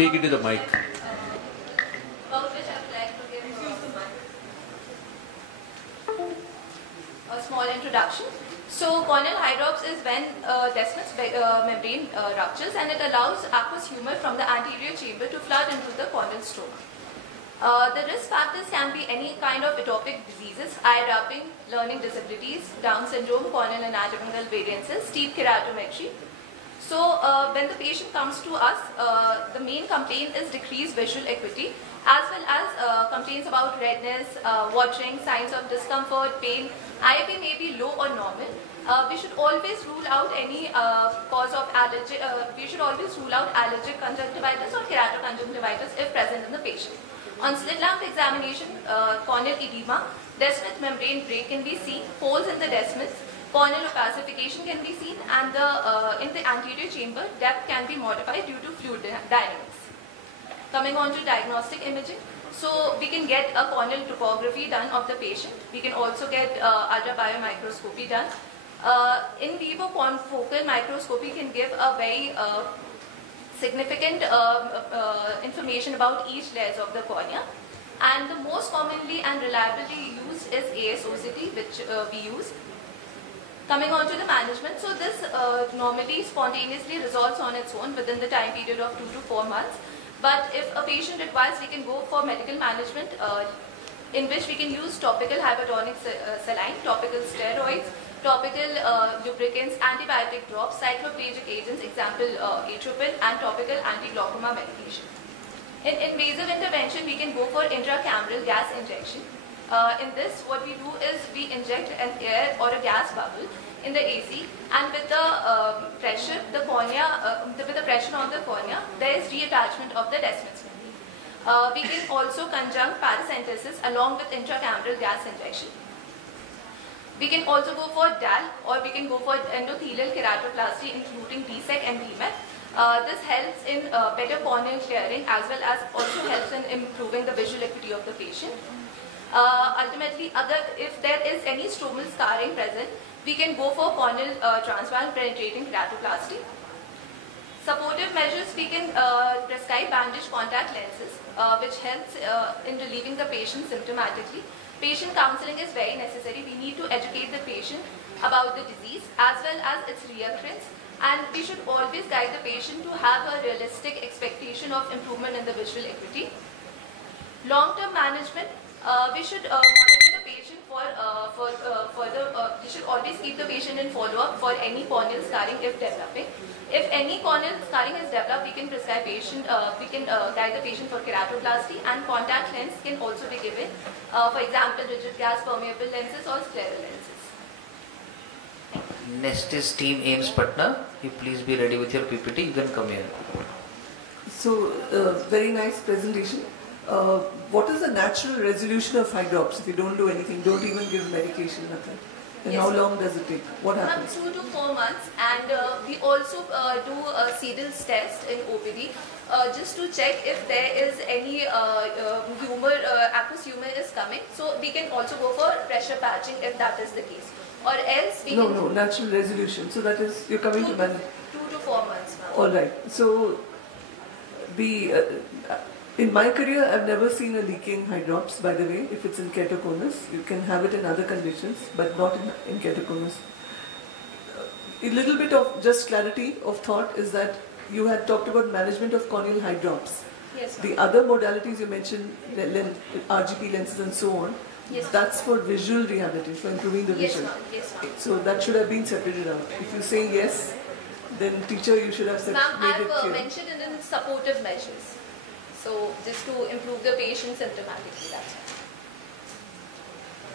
Speak into the mic. About which I would like to give a small introduction. So corneal hydrops is when Descemet's membrane ruptures, and it allows aqueous humor from the anterior chamber to flood into the corneal stroma. The risk factors can be any kind of atopic diseases, eye wrapping, learning disabilities, Down syndrome, corneal anatomical variances, steep keratometry. So when the patient comes to us, the main complaint is decreased visual acuity, as well as complaints about redness, watering, signs of discomfort, pain. IAP may be low or normal. We should always rule out any cause of allergy. We should always rule out allergic conjunctivitis or keratoconjunctivitis if present in the patient. On slit lamp examination, corneal edema, Descemet membrane break can be seen, holes in the Descemets, corneal opacification can be seen, and in the anterior chamber, depth can be modified due to fluid dynamics. Coming on to diagnostic imaging, so we can get a corneal topography done of the patient. We can also get ultrabiomicroscopy done. In vivo confocal microscopy can give a very significant information about each layers of the cornea. And the most commonly and reliably used is ASOCT, which we use. Coming on to the management, so this normally spontaneously resolves on its own within the time period of 2 to 4 months. But if a patient requires, we can go for medical management, in which we can use topical hypertonic saline, topical steroids, topical lubricants, antibiotic drops, cycloplegic agents, example atropine, and topical anti-glaucoma medication. In invasive intervention, we can go for intracameral gas injection. In this, what we do is we inject an air or a gas bubble in the AC, and with the pressure, the cornea, with the pressure on the cornea, there is reattachment of the Descemet's membrane. We can also conjunct paracentesis along with intracameral gas injection. We can also go for DAL, or we can go for endothelial keratoplasty, including DSEC and DMEC. This helps in better corneal clearing, as well as also helps in improving the visual acuity of the patient. Ultimately, if there is any stromal scarring present, we can go for corneal transvaal penetrating keratoplasty. Supportive measures, we can prescribe bandage contact lenses, which helps in relieving the patient symptomatically. Patient counseling is very necessary. We need to educate the patient about the disease as well as its reoccurrence, and we should always guide the patient to have a realistic expectation of improvement in the visual acuity. Long-term management, we should monitor the patient we should always keep the patient in follow-up for any corneal scarring if developing. If any corneal scarring is developed, we can prescribe patient, guide the patient for keratoplasty, and contact lens can also be given. For example, rigid gas permeable lenses or scleral lenses. Next is Team AIMS Patna. You please be ready with your PPT. You can come here. So, very nice presentation. What is the natural resolution of hydrops if you don't do anything, don't even give medication, nothing? And yes. How long does it take? What happens? 2 to 4 months, and we also do a Seidels test in OPD just to check if there is any aqueous humor is coming. So we can also go for pressure patching if that is the case. Or else we No, natural resolution. So that is, you're coming to manage. 2 to 4 months now. Alright. So, in my career, I've never seen a leaking hydrops, by the way, if it's in keratoconus. You can have it in other conditions, but not in keratoconus. A little bit of just clarity of thought is that you had talked about management of corneal hydrops. Yes, the other modalities you mentioned, RGP lenses and so on, yes, that's for visual rehabilitation, for improving the vision. Yes, ma'am. So that should have been separated out. If you say yes, then teacher, you should have made it clear. I've mentioned it in supportive measures. So just to improve the patient symptomatically, that's it.